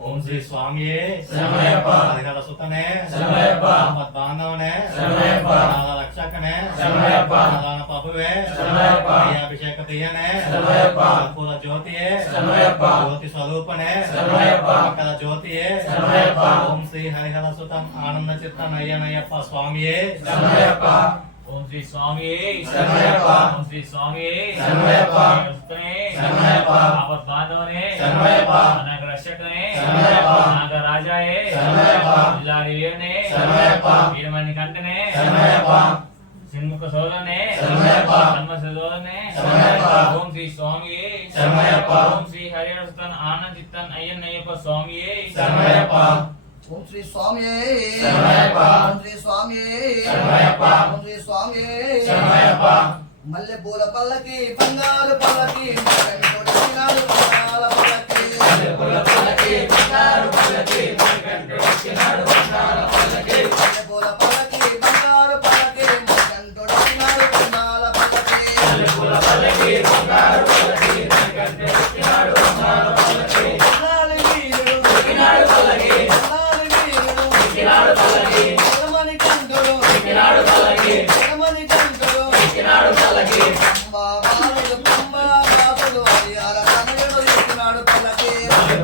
ఓం శ్రీ స్వామియే శరణమయ్యప్ప. హరిహర సుతనే శరణమయ్యప్ప. బాంధవనే శరణమయ్యప్ప. రక్షకనే శరణమయ్యప్ప. పపువే శరణమయ్యప్ప. అభిషేక తీయనే శరణమయ్యప్ప. పూల జ్యోతియే శరణమయ్యప్ప. జ్యోతి స్వరూపనే శరణమయ్యప్ప. అక్కడ జ్యోతియే శరణమయ్యప్ప. ఓం శ్రీ హరిహర సుతం ఆనంద చిత్త నయ్యనయ్యప్ప స్వామియే శరణమయ్యప్ప. ఓం శ్రీ స్వామియే శరణమయ్యప్ప. ఓం శ్రీ స్వామియే శరణమయ్యప్ప. సుతనే శరణమయ్యప్ప. ఆపద్బాంధవనే శరణమయ్యప్ప. అనాగ రక్షకనే శరణమయ్యప్ప. నాగరాజాయే శరణమయ్యప్ప. జిల్లారి వీరనే శరణమయ్యప్ప. వీరమణి కంటనే శరణమయ్యప్ప. సిన్ముఖ సోదరనే శరణమయ్యప్ప. హనుమ సోదరనే శరణమయ్యప్ప. ఓం శ్రీ స్వామియే శరణమయ్యప్ప. ఓం శ్రీ హరిహర సుతన్ ఆనంద చిత్తన్ అయ్యన్నయ్యప్ప స్వామియే శరణమయ్యప్ప. ఓం శ్రీ స్వామియే శరణమయ్యప్ప. ఓం శ్రీ స్వామియే శరణమయ్యప్ప. ఓం శ్రీ స్వామియే శరణమయ్యప్ప. మల్లె పూల పల్లకి బంగారు పల్లకి మణికంఠుడికినాడు బంగాల పల్లకి పూల పల్లకి బంగారు పల్లకి మణికంఠుడికినాడు బంగార పల్లకి మల్లె పూల పల్లకి బంగారు పల్లకి మణికంఠుడికినాడు బంగాల పల్లకి పూల పల్లకి బంగారు పల్లకి మణికంఠుడికినాడు బంగార పల్లకి అన్నాలి వీరుడు ఎక్కినాడు పల్లకి అన్నాలి వీరుడు ఎక్కినాడు పల్లకి మణికంఠుడు ఎక్కినాడు పల్లకి మణికంఠుడు ఎక్కినాడు పల్లకి బాబాలుడు బాబాలుడు అయ్యాల కనయుడు ఎక్కినాడు పల్లకి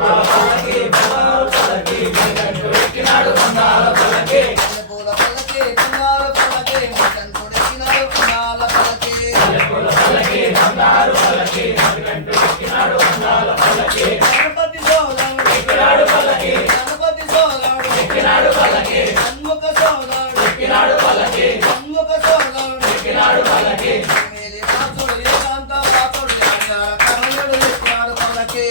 పూల పల్లకి బంగారు పల్లకి మణికంఠుడికినాడు బంగార పల్లకి పూల పల్లకి బంగారు పల్లకి మణికంఠుడికినాడు బంగాల పల్లకి పూల పల్లకి బంగారు పల్లకి మణికంఠుడికినాడు బంగార పల్లకి గణపతి సోదరుడు ఎక్కినాడు పల్లకి గణపతి సోదరుడు ఎక్కినాడు పల్లకి షణ్ముఖ సోదరుడు ఎక్కినాడు పల్లకి షణ్ముఖ సోదరుడు ఎక్కినాడు పల్లకి మేలి వాసుడు ఏకాంత వాసుడు అయ్యాల కనయుడు ఎక్కినాడు పల్లకి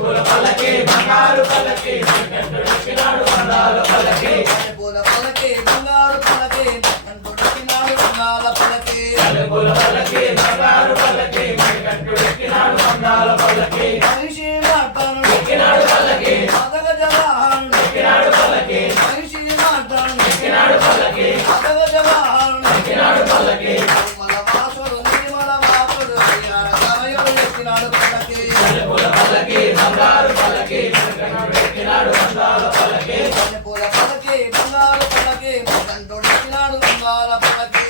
పూల పల్లకి బంగారు పల్లకి మణికంఠుడికినాడు బంగార పల్లకి పూల పల్లకి బంగారు పల్లకి మణికంఠుడికినాడు బంగాల పల్లకి పూల పల్లకి బంగారు పల్లకి మణికంఠుడికినాడు బంగార పల్లకి మనిషి మాట్లాడు ఎక్కినాడు పల్లకి అదగ జవాహరుడు ఎక్కినాడు పల్లకి మనిషి మాట్లాడు ఎక్కినాడు పల్లకి అదగ జవాహరుడు ఎక్కినాడు పల్లకి నిర్మల వాసుడు నిర్మల వాసుడు అయ్యాల కనయుడు ఎక్కినాడు పల్లకి పూల పల్లకి బంగారు పల్లకి మణికంఠుడికినాడు బంగార పల్లకి పూల పల్లకి బంగారు పల్లకి మణికంఠుడికినాడు బంగాల పల్లకి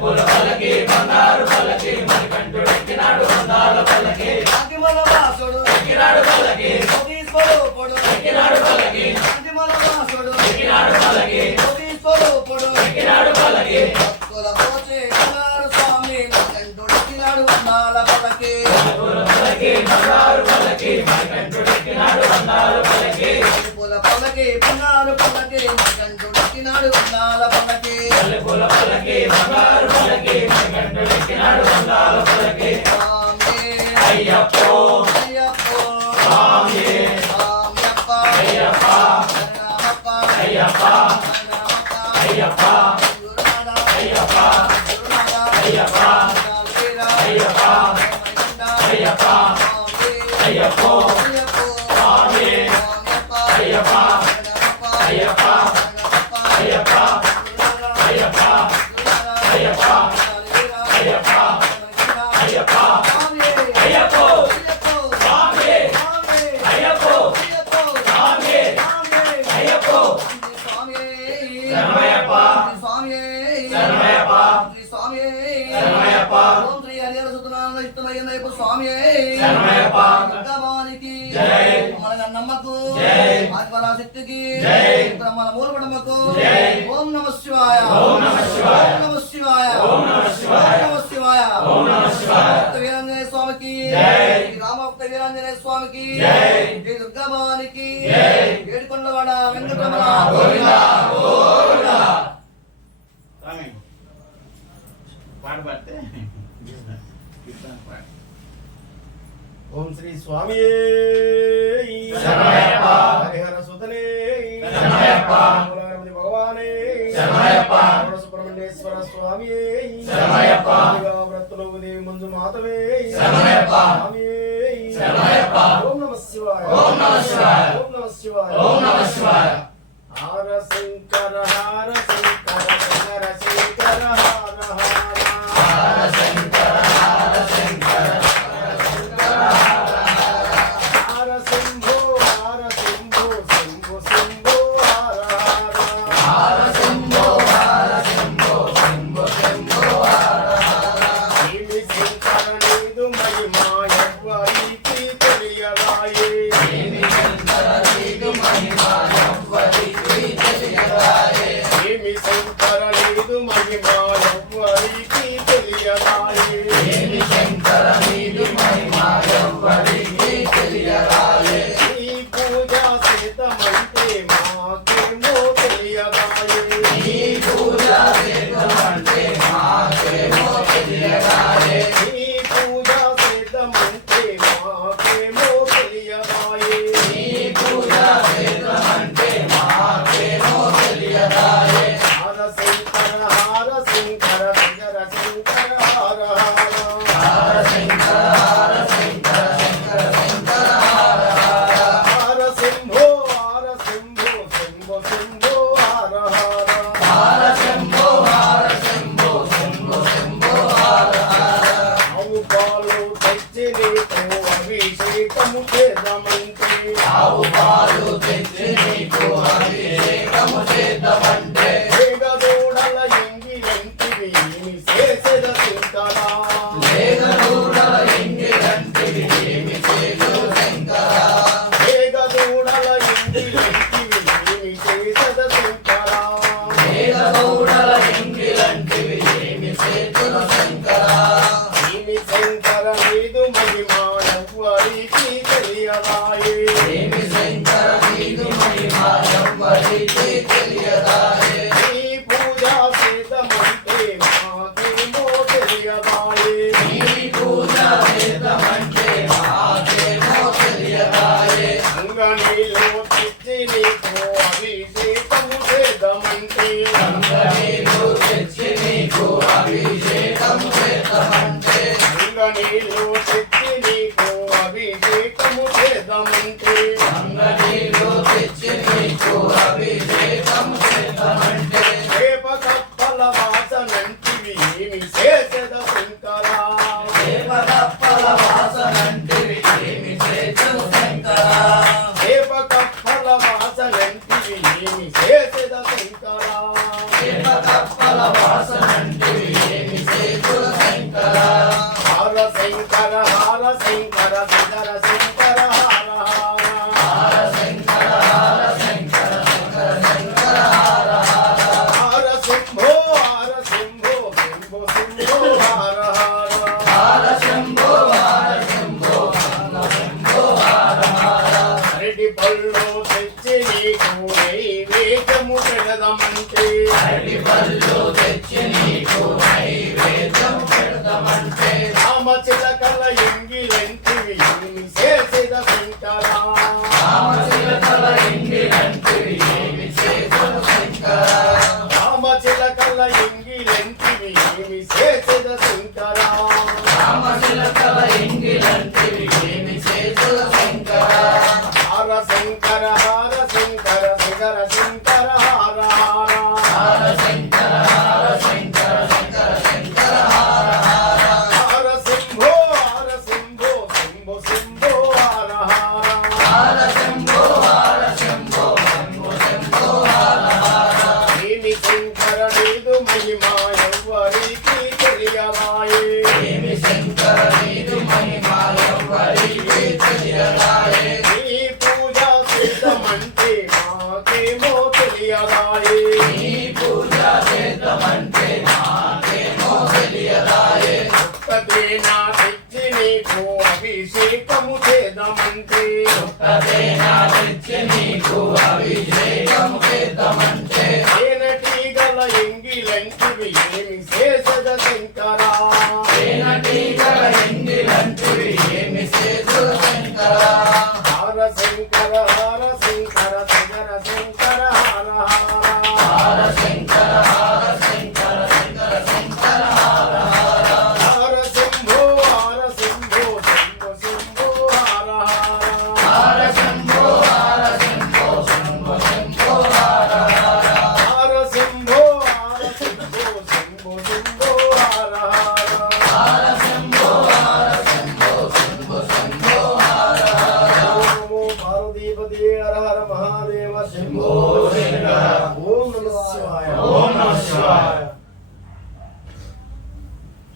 పూల పల్లకి బంగారు పల్లకి మణికంఠుడికినాడు బంగార పల్లకి కాంతిమల వాసుడు ఎక్కినాడు పల్లకి జ్యోతి స్వరూపుడు ఎక్కినాడు పల్లకి కాంతిమల వాసుడు ఎక్కినాడు పల్లకి జ్యోతి స్వరూపుడు ఎక్కినాడు పల్లకి భక్తుల పోచే బంగారు స్వామి మణికంఠుడికినాడు బంగాల పల్లకి పూల పల్లకి బంగారు పల్లకి మణికంఠుడికినాడు బంగార పల్లకి పూల పల్లకి బంగారు పల్లకి మణికంఠుడికినాడు బంగాల పల్లకి పూల పల్లకి బంగారు పల్లకి మణికంఠుడికినాడు బంగార పల్లకి స్వామి అయ్యప్పో అయ్యప్పో స్వామి స్వామ్యప్ప అయ్యప్ప శరణమప్ప అయ్యప్ప శరణమప్ప అయ్యప్ప గురునాథ అయ్యప్ప గురునాథ అయ్యప్ప నాలుగేర అయ్యప్ప మైకంఠ అయ్యప్ప స్వామి అయ్యప్పో అయ్యప్పో స్వామి స్వామ్యప్ప అయ్యప్ప శరణమప్ప అయ్యప్ప శరణమప్ప అయ్యప్ప గురునాథ అయ్యప్ప గురునాథ అయ్యప్ప నాలుగేర అయ్యప్ప మైకంఠ అయ్యప్ప స్వామి అయ్యప్పో అయ్యప్పో స్వామి స్వామి అయ్యప్పో అయ్యప్పో స్వామి స్వామి అయ్యప్పో స్వామి శరణమయ్యప్ప స్వామి శరణమయ్యప్ప స్వామి శరణమయ్యప్ప ఓం శ్రీ హరిహర సుతనారాయణ ఇష్టమయ్యప్ప స్వామి శరణమయ్యప్ప భగవానికి జై. మన నమ్మకు జై. ఆత్మరాశక్తికి జై. బ్రహ్మణ మూలపడమ్మకు జై. ఓం నమ శివాయ ఓం నమః శివాయ. ఓం నమ శివాయ ఓం నమః శివాయ. ఓం నమ శివాయ ఓం నమః శివాయ. భక్త వీరాంజనేయ స్వామికి జై. శ్రీ రామభక్త వీరాంజనేయ స్వామికి జై. శ్రీ దుర్గాభవానికి జై. ఏడుకొండవాడ వెంకటరమణ గోవిందా గోవిందా స్వామి పాట పాడితే ఓం శ్రీ స్వామి శరణమయ్యప్ప. హరిహర సుతనే శరణమయ్యప్ప. మూలాగణపతి భగవానే శరణమయ్యప్ప. సుబ్రహ్మణ్యేశ్వర స్వామి శరణమయ్యప్ప. వ్రతులు ఉదయం మంజు మాతవే శరణమయ్యప్ప. స్వామి శరణమయ్యప్ప. ఓం నమ శివాయ ఓం నమః శివాయ. ఓం నమ శివాయ ఓం నమః శివాయ. హర శంకర హర శంకర శంకర శంకర హర హర శంకర హర శంకర హర శంభో శంకర శంకర నీదు మహిమా ఎవ్వరికి తెలియదాయే ఏమి శంకర నీదు మహిమా ఎవ్వరికి తెలియదాయే ఏమి శంకర నీదు మహిమా ఎవ్వరికి తెలియదాయే ఏమి శంకర నీదు మహిమా ఎవ్వరికి తెలియదాయే నీ పూజ చేతమంటే మాకేమో తెలియదాయే నీ పూజ చేతమంటే మాకేమో తెలియదాయే నీ పూజ చేతమంటే మాకేమో తెలియదాయే నీ పూజ చేతమంటే మాకేమో తెలియదాయే హర శంకర శంకర శంకర హర హర హర శంకర శంకర శంకర శంకర హర హర హర శంభో శంభో శంభో హర హర హర శంభో శంభో శంభో శంభో హర హర ఆవు పాలు తెచ్చి నీకు అభిషేకము చేద్దామంటే ఆవు పాలు తెచ్చి నీకు అభిషేకము చేద్దామంటే వేగదూడల ఎంగిలంటివి చేసేద శంకరా వేగదూడల ఎంగిలంటివి ఏమి చేదురు శంకరా వేగదూడల ఎంగిలంటివి చేసేద శంకరా వేగదూడల ఎంగిలంటివి ఏమి చేదురు శంకరా ఏమి శంకర నీదు మహిమా ఎవ్వరికి తెలియదాయే ఏమి శంకర నీదు మహిమా ఎవ్వరికి తెలియదాయే నీ పూజా చేతమంటే మాకేమో తెలియదాయే నీ పూజ చేద్దామంటే మాకేమో తెలియదాయే అంగనీలో తెచ్చి నీకు అభిషేకము చేద్దామంటే నీకు తెచ్చి నీకు అభిషేకము చేద్దామంటే అంగనీలో తెచ్చి నీకు అభిషేకము చేద్దామంటే నీకు తెచ్చి నీకు అభిషేకము చేద్దామంటే రేప కప్పల వాసనంటివి ఏమి చేసేద శంకరా దేవతప్పల వాసనంటివి ఏమి చేతురు శంకరా రేప కప్పల వాసనంటివి ఏమి చేసేద శంకరా దేవతప్పల వాసనంటివి ఏమి చేతురు శంకరా హర శంకర శంకర శంకర హర హర హర శంకర శంకర శంకర శంకర హర హర హర శంభో శంభో శంభో హర హర హర శంభో శంభో శంభో హర హర అరటి పళ్ళు తెచ్చి నీకు నైవేద్యము పెడదామంటే అరటి పళ్ళు తెచ్చి నీకు నైవేద్యం పెడదామంటే రామచిలకల ఎంగిలంటివి ఏమి చేసేద శంకరా రామచిలకల ఎంగిలంటివి ఏమి చేతురు శంకరా రామచిలకల ఎంగిలంటివి ఏమి చేసేద శంకరా రామచిలకల ఎంగిలంటివి ఏమి చేతురు శంకరా హర శంకర శంకర శంకర హర హర హర శంకర శంకర శంకర శంకర హర హర హర శంభో శంభో శంభో హర హర హర శంభో శంభో శంభో శంభో హర హర ఏమి శంకర నీదు మహిమా ఎవ్వరికి తెలియదాయే ఏమి శంకర నీదు మహిమా ఎవ్వరికి తెలియదాయే నీ పూజ చేద్దామంటే మాకేమో తెలియదాయే నీ పూజ చేద్దామంటే మాకేమో తెలియదాయే ఒక్కదేనా తెచ్చి నీకు అభిషేకము చేద్దామంటే ఒక్కదేనా తెచ్చి నీకు అభిషేకము చేద్దామంటే తేనెటీగల ఎంగిలంటివి ఏమి